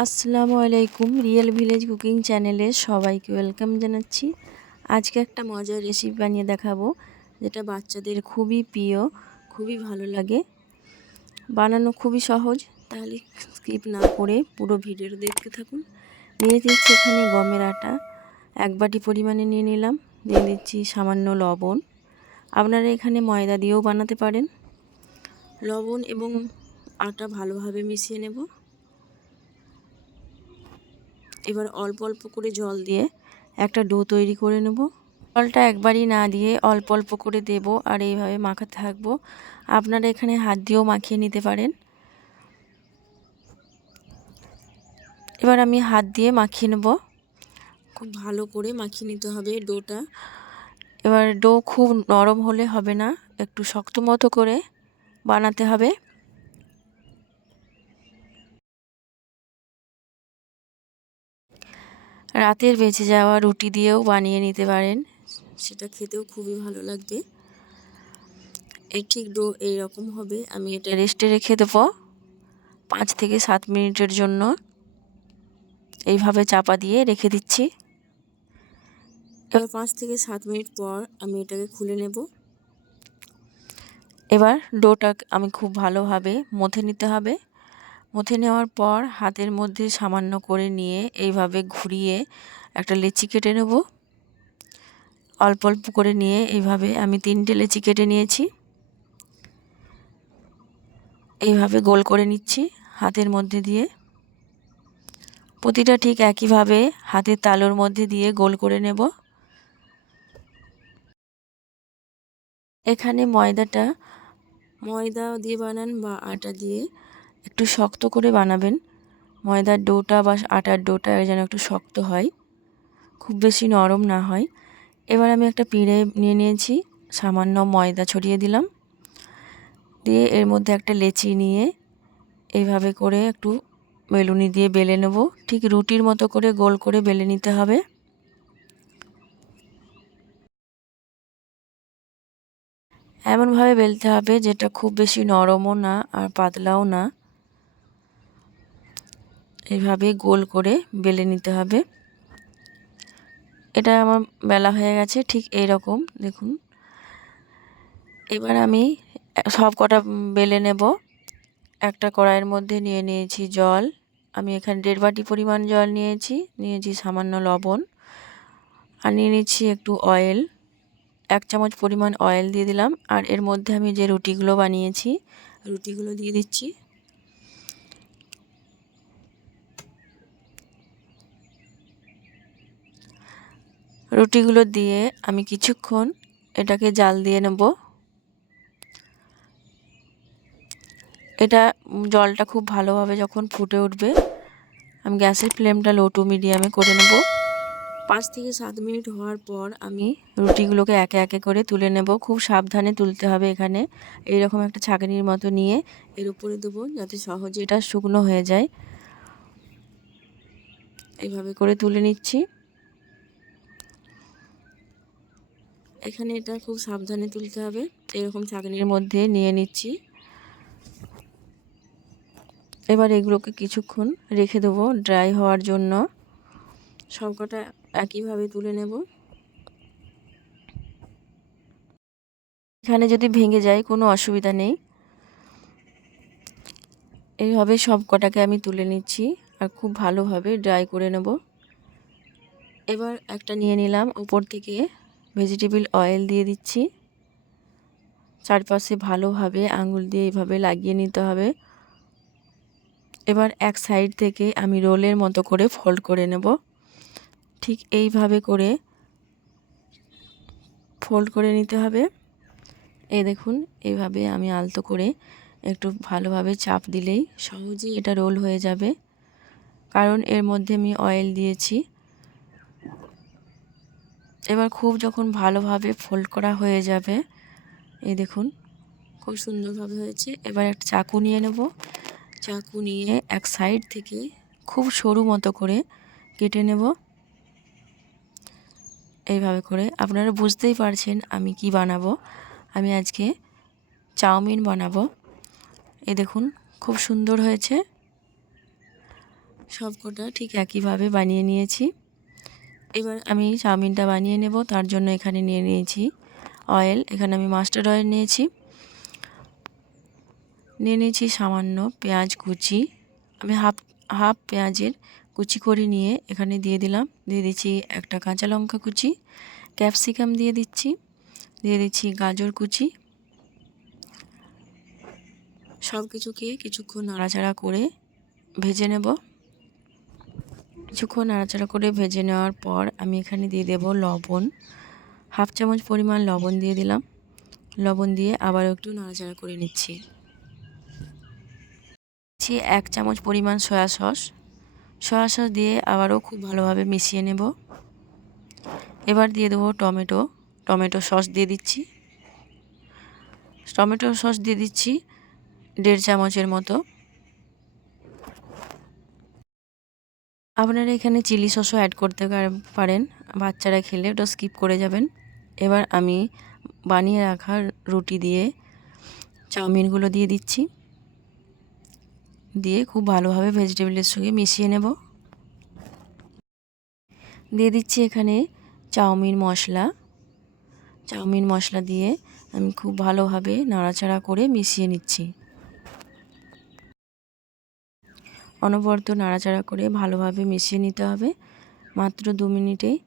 আসসালামু আলাইকুম real village cooking চ্যানেলে সবাইকে ওয়েলকাম জানাচ্ছি। আজকে একটা মজার রেসিপি বানিয়ে দেখাবো, যেটা বাচ্চাদের খুবই প্রিয়, খুবই ভালো লাগে। বানানো খুবই সহজ, তাহলে স্কিপ না করে পুরো ভিডিওটা দেখতে থাকুন। নিয়ে দিচ্ছি এখানে গমের আটা, এক বাটি পরিমাণে নিয়ে নিলাম। দিয়ে দিচ্ছি সামান্য লবণ। আপনারা এখানে ময়দা দিয়েও বানাতে পারেন। লবণ এবং আটা ভালোভাবে মিশিয়ে নেব। এবার অল্প অল্প করে জল দিয়ে একটা ডো তৈরি করে নেব। জলটা একবারই না দিয়ে অল্প অল্প করে দেব আর এইভাবে মাখাতে থাকব। আপনারা এখানে হাত দিয়েও মাখিয়ে নিতে পারেন। এবার আমি হাত দিয়ে মাখিয়ে নেব। খুব ভালো করে মাখিয়ে নিতে হবে ডোটা। এবার ডো খুব নরম হলে হবে না একটু শক্ত মতো করে বানাতে হবে। রাতের বেঁচে যাওয়া রুটি দিয়েও বানিয়ে নিতে পারেন। সেটা খেতেও খুবই ভালো লাগবে। এই ঠিক ডো এইরকম হবে। আমি এটা রেস্টে রেখে দেবো পাঁচ থেকে সাত মিনিটের জন্য। এইভাবে চাপা দিয়ে রেখে দিচ্ছি। এবার পাঁচ থেকে সাত মিনিট পর আমি এটাকে খুলে নেব। এবার ডোটা আমি খুব ভালোভাবে মথে নিতে হবে। মথে নেওয়ার পর হাতের মধ্যে সামান্য করে নিয়ে এইভাবে ঘুরিয়ে একটা লেচি কেটে নেব। অল্প অল্প করে নিয়ে এইভাবে আমি তিনটে লেচি কেটে নিয়েছি। এইভাবে গোল করে নিচ্ছি হাতের মধ্যে দিয়ে। প্রতিটা ঠিক একইভাবে হাতের তালুর মধ্যে দিয়ে গোল করে নেব। এখানে ময়দাটা, ময়দা দিয়ে বানান বা আটা দিয়ে একটু শক্ত করে বানাবেন। ময়দার ডোটা বা আটার ডোটা যেন একটু শক্ত হয়। খুব বেশি নরম না হয়। এবার আমি একটা পিঁড়ে নিয়ে নিয়েছি। সামান্য ময়দা ছড়িয়ে দিলাম। দিয়ে এর মধ্যে একটা লেচি নিয়ে এইভাবে করে একটু বেলুনি দিয়ে বেলে নেব। ঠিক রুটির মতো করে গোল করে বেলে নিতে হবে। এমনভাবে বেলতে হবে যেটা খুব বেশি নরমও না আর পাতলাও না। এইভাবে গোল করে বেলে নিতে হবে। এটা আমার বেলা হয়ে গেছে, ঠিক এই রকম দেখুন। এবার আমি সব কটা বেলে নেব। একটা কড়াইয়ের মধ্যে নিয়ে নিয়েছি জল। আমি এখানে দেড় বাটি পরিমাণ জল নিয়েছি নিয়েছি সামান্য লবণ। আর নিয়ে নিচ্ছি একটু অয়েল। এক চামচ পরিমাণ অয়েল দিয়ে দিলাম। আর এর মধ্যে আমি যে রুটিগুলো বানিয়েছি, রুটিগুলো দিয়ে দিচ্ছি। রুটিগুলো দিয়ে আমি কিছুক্ষণ এটাকে জাল দিয়ে নেব। এটা জলটা খুব ভালোভাবে যখন ফুটে উঠবে, আমি গ্যাসের ফ্লেমটা লো টু মিডিয়ামে করে নেব। পাঁচ থেকে সাত মিনিট হওয়ার পর আমি রুটিগুলোকে একে একে করে তুলে নেব। খুব সাবধানে তুলতে হবে এখানে। এইরকম একটা ছাঁকনির মতো নিয়ে এর উপরে দেবো যাতে সহজে এটা শুকনো হয়ে যায়। এইভাবে করে তুলে নিচ্ছি। এখানে এটা খুব সাবধানে তুলতে হবে। এরকম ছাঁকনির মধ্যে নিয়ে নিচ্ছি। এবার এগুলোকে কিছুক্ষণ রেখে দেবো ড্রাই হওয়ার জন্য। সবকটা একইভাবে তুলে নেব। এখানে যদি ভেঙে যায়, কোনো অসুবিধা নেই। এইভাবে সব কটাকে আমি তুলে নিচ্ছি আর খুব ভালোভাবে ড্রাই করে নেব। এবার একটা নিয়ে নিলাম উপর থেকে। ভেজিটেবিল অয়েল দিয়ে দিচ্ছি। চারপাশে ভালোভাবে আঙুল দিয়ে এইভাবে লাগিয়ে নিতে হবে। এবার এক সাইড থেকে আমি রোলের মতো করে ফোল্ড করে নেব। ঠিক এইভাবে করে ফোল্ড করে নিতে হবে। এই দেখুন এইভাবে আমি আলতো করে একটু ভালোভাবে চাপ দিলেই সহজেই এটা রোল হয়ে যাবে। কারণ এর মধ্যে আমি অয়েল দিয়েছি। এবার খুব যখন ভালোভাবে ফোল্ড করা হয়ে যাবে, এই দেখুন, খুব সুন্দরভাবে হয়েছে। এবার একটা চাকু নিয়ে নেব। চাকু নিয়ে এক সাইড থেকে খুব সরু মতো করে কেটে নেব। এইভাবে করে আপনারা বুঝতেই পারছেন আমি কি বানাবো। আমি আজকে চাউমিন বানাবো। এই দেখুন, খুব সুন্দর হয়েছে। সব কটা ঠিক একইভাবে বানিয়ে নিয়েছি। এবার আমি চাউমিনটা বানিয়ে নেব, তার জন্য এখানে নিয়ে নিয়েছি অয়েল। এখানে আমি মাস্টার্ড অয়েল নিয়েছি। নিয়ে নিয়েছি সামান্য পেঁয়াজ কুচি। আমি হাফ হাফ পেঁয়াজের কুচি করে নিয়ে এখানে দিয়ে দিলাম। দিয়ে দিচ্ছি একটা কাঁচা লঙ্কা কুচি, ক্যাপসিকাম দিয়ে দিচ্ছি দিয়ে দিচ্ছি গাজর কুচি। সব কিছুকে কিছুক্ষণ নাড়াচাড়া করে ভেজে নেব। কিছুক্ষণ নাড়াচাড়া করে ভেজে নেওয়ার পর আমি এখানে দিয়ে দেব লবণ। হাফ চামচ পরিমাণ লবণ দিয়ে দিলাম। লবণ দিয়ে আবার একটু নাড়াচাড়া করে নিচ্ছি। দিচ্ছি এক চামচ পরিমাণ সয়া সস। সয়া সস দিয়ে আবারও খুব ভালোভাবে মিশিয়ে নেব। এবার দিয়ে দেবো টমেটো। টমেটো সস দিয়ে দিচ্ছি। টমেটো সস দিয়ে দিচ্ছি দেড় চামচের মতো। আপনারা এখানে চিলি সসও অ্যাড করতে পারেন। বাচ্চারা খেলে ওটা স্কিপ করে যাবেন। এবার আমি বানিয়ে রাখা রুটি দিয়ে চাউমিনগুলো দিয়ে দিচ্ছি। দিয়ে খুব ভালোভাবে ভেজিটেবলের সঙ্গে মিশিয়ে নেব। দিয়ে দিচ্ছি এখানে চাউমিন মশলা। চাউমিন মশলা দিয়ে আমি খুব ভালোভাবে নাড়াচাড়া করে মিশিয়ে নিচ্ছি। অনবরত নাড়াচাড়া করে ভালোভাবে মিশিয়ে নিতে হবে। মাত্র দু মিনিটেই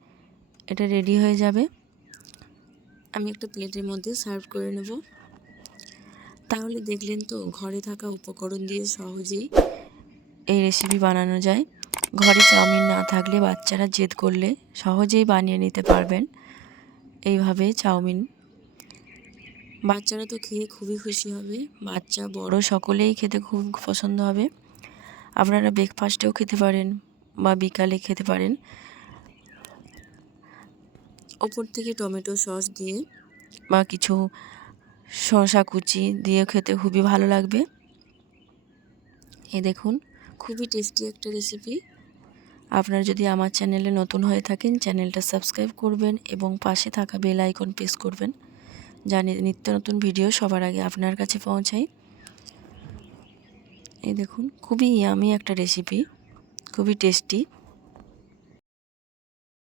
এটা রেডি হয়ে যাবে। আমি একটা প্লেটের মধ্যে সার্ভ করে নেব। তাহলে দেখলেন তো, ঘরে থাকা উপকরণ দিয়ে সহজেই এই রেসিপি বানানো যায়। ঘরে চাউমিন না থাকলে বাচ্চারা জেদ করলে সহজেই বানিয়ে নিতে পারবেন। এইভাবে চাউমিন। বাচ্চারা তো খেয়ে খুবই খুশি হবে। বাচ্চা বড় সকলেই খেতে খুব পছন্দ হবে। আপনারা ব্রেকফাস্টেও খেতে পারেন বা বিকালে খেতে পারেন। ওপর থেকে টমেটো সস দিয়ে বা কিছু শসা কুচি দিয়ে খেতে খুবই ভালো লাগবে। এ দেখুন, খুবই টেস্টি একটা রেসিপি আপনারা যদি আমার চ্যানেলে নতুন হয়ে থাকেন চ্যানেলটা সাবস্ক্রাইব করবেন এবং পাশে থাকা বেল আইকন প্রেস করবেন। জানি নিত্য নতুন ভিডিও সবার আগে আপনার কাছে পৌঁছায়। এই দেখুন খুবই ইয়ামি একটা রেসিপি খুবই টেস্টি